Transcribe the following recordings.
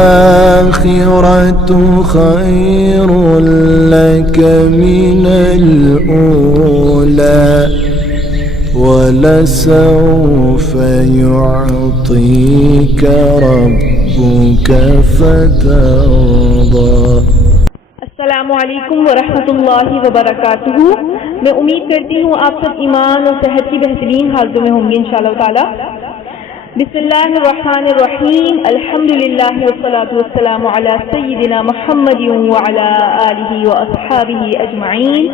للآخرة خير لك من الأولى ولسوف يعطيك ربك فترضى۔ السلام علیکم ورحمۃ اللہ وبرکاتہ۔ میں امید کرتی ہوں آپ سب ایمان اور صحت کی بہترین حالتوں میں ہوں گے انشاءاللہ تعالی۔ بسم اللہ الرحمن الرحیم، الحمدللہ والصلاة والسلام علی سیدنا محمد وعلی آلہ واصحابہ اجمعین،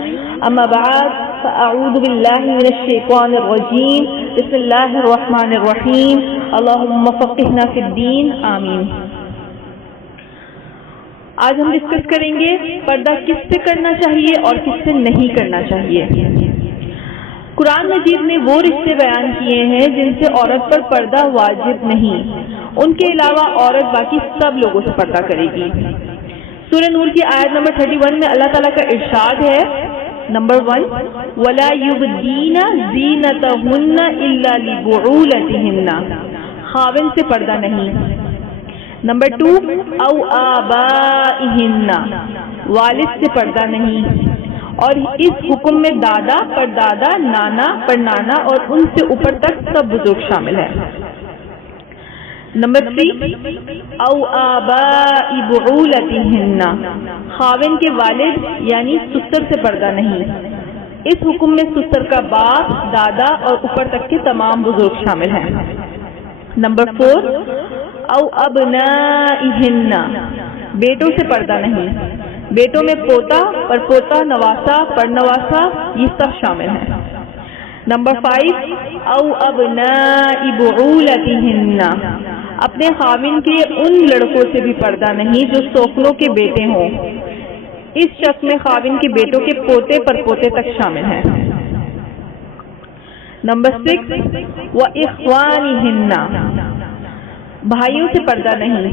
اما بعد فاعوذ باللہ من الشیطان الرجیم، بسم اللہ الرحمن الرحیم، اللہم فقہنا فی الدین، آمین۔ آج ہم ڈسکس کریں گے پردہ کس سے کرنا چاہیے اور کس سے نہیں کرنا چاہیے۔ قرآن مجید نے وہ رشتے بیان کیے ہیں جن سے عورت پر پردہ واجب نہیں، ان کے علاوہ عورت باقی سب لوگوں سے پردہ کرے گی۔ سورہ نور کی آیت نمبر 31 میں اللہ تعالیٰ کا ارشاد ہے، نمبر 1، وَلَا يُبْدِينَ زِينَتَهُنَّ إِلَّا لِبُعُولَتِهِنَّ، خاوند سے پردہ نہیں۔ نمبر 2، او آبائہن، والد سے پردہ نہیں، اور اس حکم میں دادا، پردادا، نانا، پرنانا اور ان سے اوپر تک سب بزرگ شامل ہیں۔ نمبر 3، او آبائی بعولتہن، خاوند کے والد یعنی سسر سے پردہ نہیں، اس حکم میں سسر کا باپ، دادا اور اوپر تک کے تمام بزرگ شامل ہیں۔ نمبر 4، او ابنائہن، بیٹوں سے پردہ نہیں، بیٹوں میں پوتا، پرپوتا، نواسا، پرنواسا یہ سب شامل ہیں۔ نمبر 5، او ابنائی بعولتہن، اپنے خاوند کے ان لڑکوں سے بھی پردہ نہیں جو سوکھنوں کے بیٹے ہوں، اس شخص میں خاوند کے بیٹوں کے پوتے پرپوتے تک شامل ہیں۔ نمبر 6، وإخوانہن، بھائیوں سے پردہ نہیں،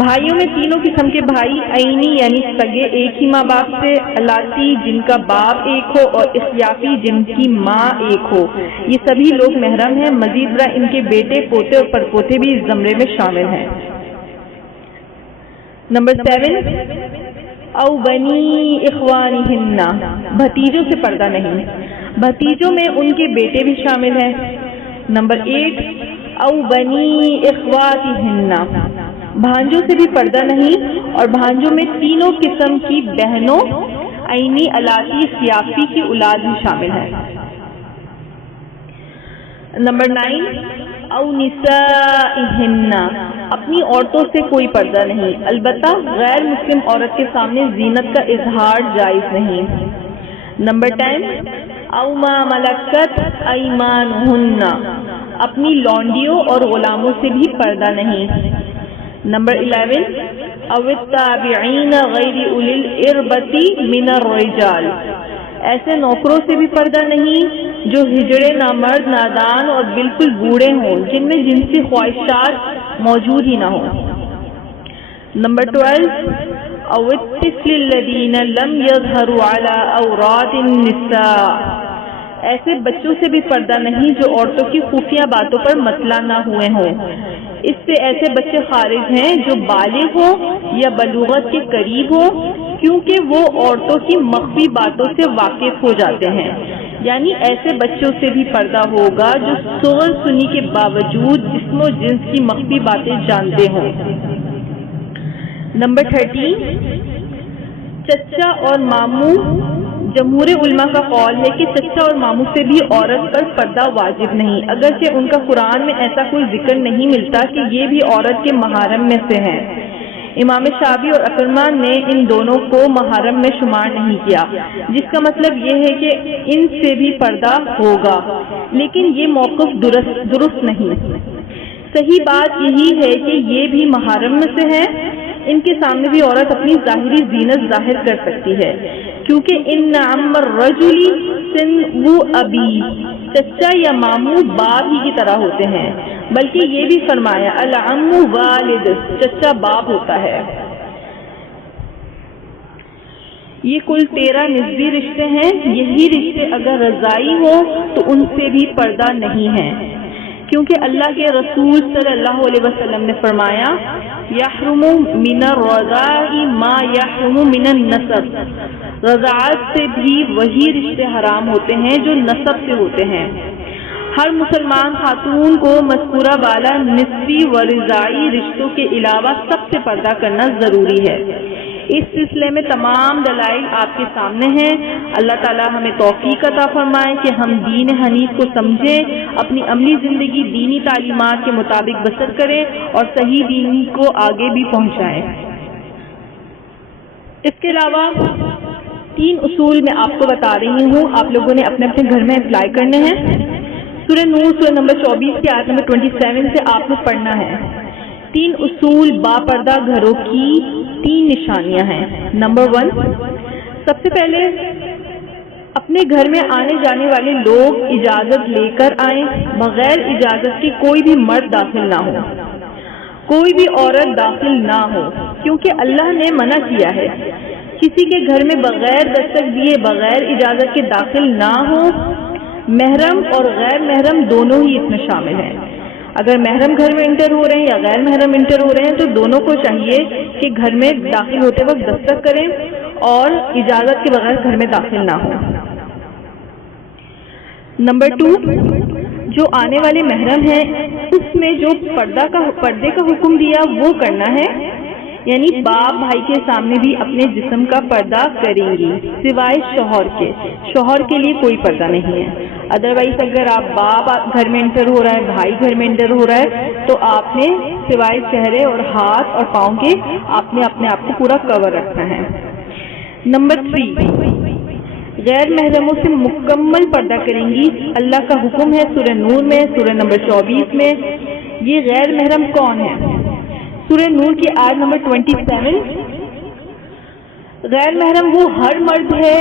بھائیوں میں تینوں قسم کے بھائی، عینی یعنی سگے ایک ہی ماں باپ سے، الاتی جن کا باپ ایک ہو، اور اخیافی جن کی ماں ایک ہو، یہ سبھی لوگ محرم ہیں، مزید برآں ان کے بیٹے، پوتے اور پرپوتے بھی اس زمرے میں شامل ہیں۔ نمبر 7، او بنی اخوانہن، بھتیجوں سے پردہ نہیں، بھتیجوں میں ان کے بیٹے بھی شامل ہیں۔ نمبر 8، او بنی اخواتہن، بھانجوں سے بھی پردہ نہیں، اور بھانجوں میں تینوں قسم کی بہنوں، عینی، الاتی، سیافی کی اولاد بھی شامل ہے۔ نمبر 9، او نسائہن، اپنی عورتوں سے کوئی پردہ نہیں، البتہ غیر مسلم عورت کے سامنے زینت کا اظہار جائز نہیں۔ نمبر 10، او ما ملکت ایمانہن، اپنی لونڈیوں اور غلاموں سے بھی پردہ نہیں۔ نمبر 11، او التابعین غیر اولی الاربۃ من الرجال، ایسے نوکروں سے بھی پردہ نہیں جو ہجڑے، نامرد، نادان اور بالکل بوڑھے ہوں، جن میں جنسی خواہشات موجود ہی نہ ہوں۔ نمبر 12، او الطفل الذین لم یظہروا علی عورات النساء، ایسے بچوں سے بھی پردہ نہیں جو عورتوں کی خفیہ باتوں پر مطلع نہ ہوئے ہوں، اس سے ایسے بچے خارج ہیں جو بالغ ہوں یا بلوغت کے قریب ہوں، کیونکہ وہ عورتوں کی مخفی باتوں سے واقف ہو جاتے ہیں، یعنی ایسے بچوں سے بھی پردہ ہوگا جو صغر سنی کے باوجود جسم و جنس کی مخفی باتیں جانتے ہوں۔ نمبر 13، چچا اور ماموں، جمہور علماء کا قول ہے کہ چچا اور ماموں سے بھی عورت پر پردہ واجب نہیں، اگرچہ ان کا قرآن میں ایسا کوئی ذکر نہیں ملتا کہ یہ بھی عورت کے محارم میں سے ہیں۔ امام شافعی اور اکرمہ نے ان دونوں کو محارم میں شمار نہیں کیا، جس کا مطلب یہ ہے کہ ان سے بھی پردہ ہوگا، لیکن یہ موقف درست نہیں۔ صحیح بات یہی ہے کہ یہ بھی محارم میں سے ہیں، ان کے سامنے بھی عورت اپنی ظاہری زینت ظاہر کر سکتی ہے، کیونکہ ان عم الرجل سنو ابی، چچا یا ماموں باپ ہی کی طرح ہوتے ہیں، بلکہ یہ بھی فرمایا العم والد، چچا باپ ہوتا ہے۔ یہ کل 13 نسبی رشتے ہیں، یہی رشتے اگر رضائی ہوں تو ان سے بھی پردہ نہیں ہے۔ کیونکہ اللہ کے رسول صلی اللہ علیہ وسلم نے فرمایا یحرم من الرضاع ما یحرم من النسب، رضاعت سے بھی وہی رشتے حرام ہوتے ہیں جو نسب سے ہوتے ہیں۔ ہر مسلمان خاتون کو مذکورہ بالا نسبی و رضاعی رشتوں کے علاوہ سب سے پردہ کرنا ضروری ہے۔ اس سلسلے میں تمام دلائل آپ کے سامنے ہیں۔ اللہ تعالی ہمیں توفیق عطا فرمائے کہ ہم دین حنیف کو سمجھیں، اپنی عملی زندگی دینی تعلیمات کے مطابق بسر کریں اور صحیح دین کو آگے بھی پہنچائیں۔ اس کے علاوہ 3 اصول میں آپ کو بتا رہی ہوں، آپ لوگوں نے اپنے اپنے گھر میں اپلائی کرنے ہیں۔ سورہ نور سورہ نمبر 24 کی آیت نمبر 27 سے آپ نے پڑھنا ہے۔ 3 اصول با پردہ گھروں کی 3 نشانیاں ہیں۔ نمبر 1، سب سے پہلے اپنے گھر میں آنے جانے والے لوگ اجازت لے کر آئیں، بغیر اجازت کے کوئی بھی مرد داخل نہ ہو، کوئی بھی عورت داخل نہ ہو، کیونکہ اللہ نے منع کیا ہے کسی کے گھر میں بغیر دستک دیے بغیر اجازت کے داخل نہ ہو۔ محرم اور غیر محرم دونوں ہی اس میں شامل ہیں۔ اگر محرم گھر میں انٹر ہو رہے ہیں یا غیر محرم انٹر ہو رہے ہیں تو دونوں کو چاہیے کہ گھر میں داخل ہوتے وقت دستک کریں اور اجازت کے بغیر گھر میں داخل نہ ہو۔ نمبر 2، جو آنے والے محرم ہیں اس میں جو پردے کا حکم دیا وہ کرنا ہے، یعنی باپ بھائی کے سامنے بھی اپنے جسم کا پردہ کریں گی سوائے شوہر کے لیے کوئی پردہ نہیں ہے۔ ادروائز اگر آپ باپ گھر میں انٹر ہو رہا ہے، بھائی گھر میں انٹر ہو رہا ہے تو آپ نے سوائے چہرے اور ہاتھ اور پاؤں کے آپ نے اپنے آپ کو پورا کور رکھنا ہے۔ نمبر 3، غیر محرموں سے مکمل پردہ کریں گی۔ اللہ کا حکم ہے سورہ نور میں سورہ نمبر 24 میں۔ یہ غیر محرم کون ہے؟ سورہ نور کی آیت نمبر 27، غیر محرم وہ ہر مرد ہے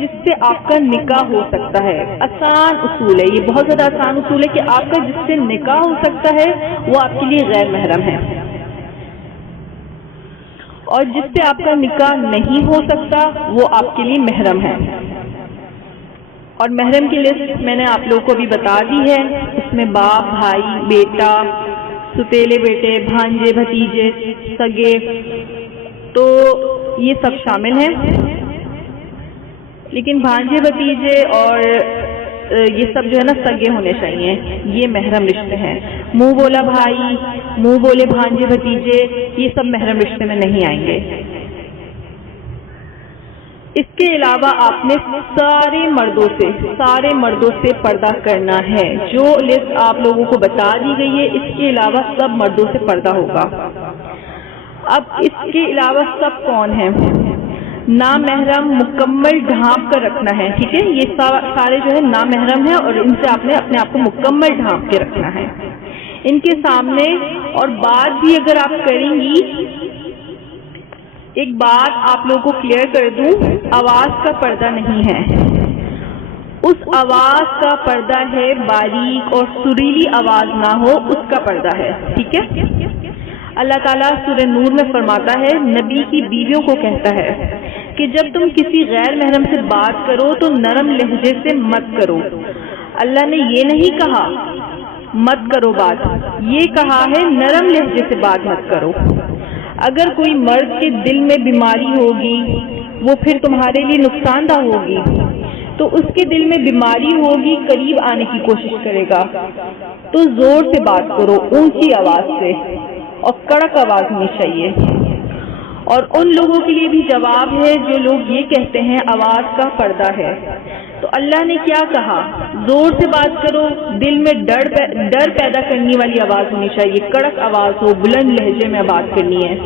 جس سے آپ کا نکاح ہو سکتا ہے۔ آسان اصول ہے، یہ بہت زیادہ آسان اصول ہے کہ آپ کا جس سے نکاح ہو سکتا ہے وہ آپ کے لیے غیر محرم ہے، اور جس سے آپ کا نکاح نہیں ہو سکتا وہ آپ کے لیے محرم ہے۔ اور محرم کی لسٹ میں نے آپ لوگوں کو بھی بتا دی ہے، اس میں باپ، بھائی، بیٹا، ستیلے بیٹے، بھانجے، بھتیجے، سگے، تو یہ سب شامل ہیں۔ لیکن بھانجے، بھتیجے اور یہ سب جو ہے نا سگے ہونے چاہیے، یہ محرم رشتے ہیں۔ منہ بولا بھائی، منہ بولے بھانجے، بھتیجے، یہ سب محرم رشتے میں نہیں آئیں گے۔ اس کے علاوہ آپ نے سارے مردوں سے پردہ کرنا ہے۔ جو لسٹ آپ لوگوں کو بتا دی گئی ہے اس کے علاوہ سب مردوں سے پردہ ہوگا۔ اب اس کے علاوہ سب کون ہیں؟ نامحرم مکمل ڈھانپ کر رکھنا ہے، ٹھیک ہے، یہ سارے جو ہے نامحرم ہیں اور ان سے آپ نے اپنے آپ کو مکمل ڈھانپ کے رکھنا ہے ان کے سامنے۔ اور بات بھی اگر آپ کریں گی، ایک بات آپ لوگوں کو کلیئر کر دوں، آواز کا پردہ نہیں ہے، اس آواز کا پردہ ہے باریک اور سریلی آواز نہ ہو اس کا پردہ ہے، ٹھیک ہے۔ اللہ تعالیٰ سورہ نور میں فرماتا ہے، نبی کی بیویوں کو کہتا ہے کہ جب تم کسی غیر محرم سے بات کرو تو نرم لہجے سے مت کرو۔ اللہ نے یہ نہیں کہا مت کرو بات، یہ کہا ہے نرم لہجے سے بات مت کرو۔ اگر کوئی مرد کے دل میں بیماری ہوگی وہ پھر تمہارے لیے نقصان دہ ہوگی، تو اس کے دل میں بیماری ہوگی، قریب آنے کی کوشش کرے گا تو زور سے بات کرو، اونچی آواز سے، اور کڑک آواز ہونی چاہیے۔ اور ان لوگوں کے لیے بھی جواب ہے جو لوگ یہ کہتے ہیں آواز کا پردہ ہے، تو اللہ نے کیا کہا؟ زور سے بات کرو، دل میں ڈر پیدا کرنے والی آواز ہونی چاہیے، کڑک آواز ہو، بلند لہجے میں بات کرنی ہے۔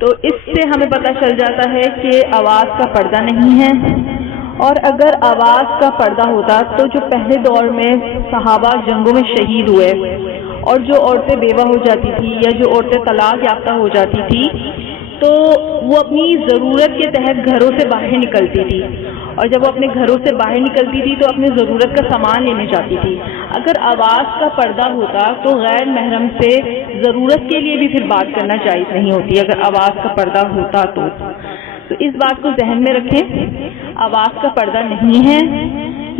تو اس سے ہمیں پتہ چل جاتا ہے کہ آواز کا پردہ نہیں ہے۔ اور اگر آواز کا پردہ ہوتا تو جو پہلے دور میں صحابہ جنگوں میں شہید ہوئے اور جو عورتیں بیوہ ہو جاتی تھی یا جو عورتیں طلاق یافتہ ہو جاتی تھی تو وہ اپنی ضرورت کے تحت گھروں سے باہر نکلتی تھی، اور جب وہ اپنے گھروں سے باہر نکلتی تھی تو اپنی ضرورت کا سامان لینے جاتی تھی۔ اگر آواز کا پردہ ہوتا تو غیر محرم سے ضرورت کے لیے بھی پھر بات کرنا جائز نہیں ہوتی، اگر آواز کا پردہ ہوتا تو اس بات کو ذہن میں رکھیں، آواز کا پردہ نہیں ہے،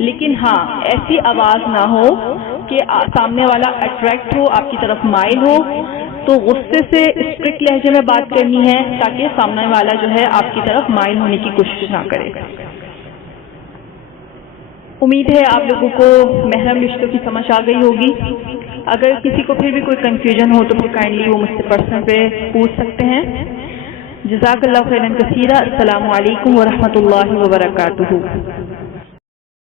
لیکن ہاں ایسی آواز نہ ہو کہ سامنے والا اٹریکٹ ہو، آپ کی طرف مائل ہو، تو غصے سے اسٹرکٹ لہجے میں بات کرنی ہے تاکہ سامنے والا جو ہے آپ کی طرف مائل ہونے کی کوشش نہ کرے۔ امید ہے آپ لوگوں کو محرم رشتوں کی سمجھ آ گئی ہوگی۔ اگر کسی کو پھر بھی کوئی کنفیوژن ہو تو پھر کائنڈلی وہ مجھ سے پرسنل پہ پوچھ سکتے ہیں۔ جزاک اللہ خیرا کثیرا۔ السلام علیکم ورحمۃ اللہ وبرکاتہ۔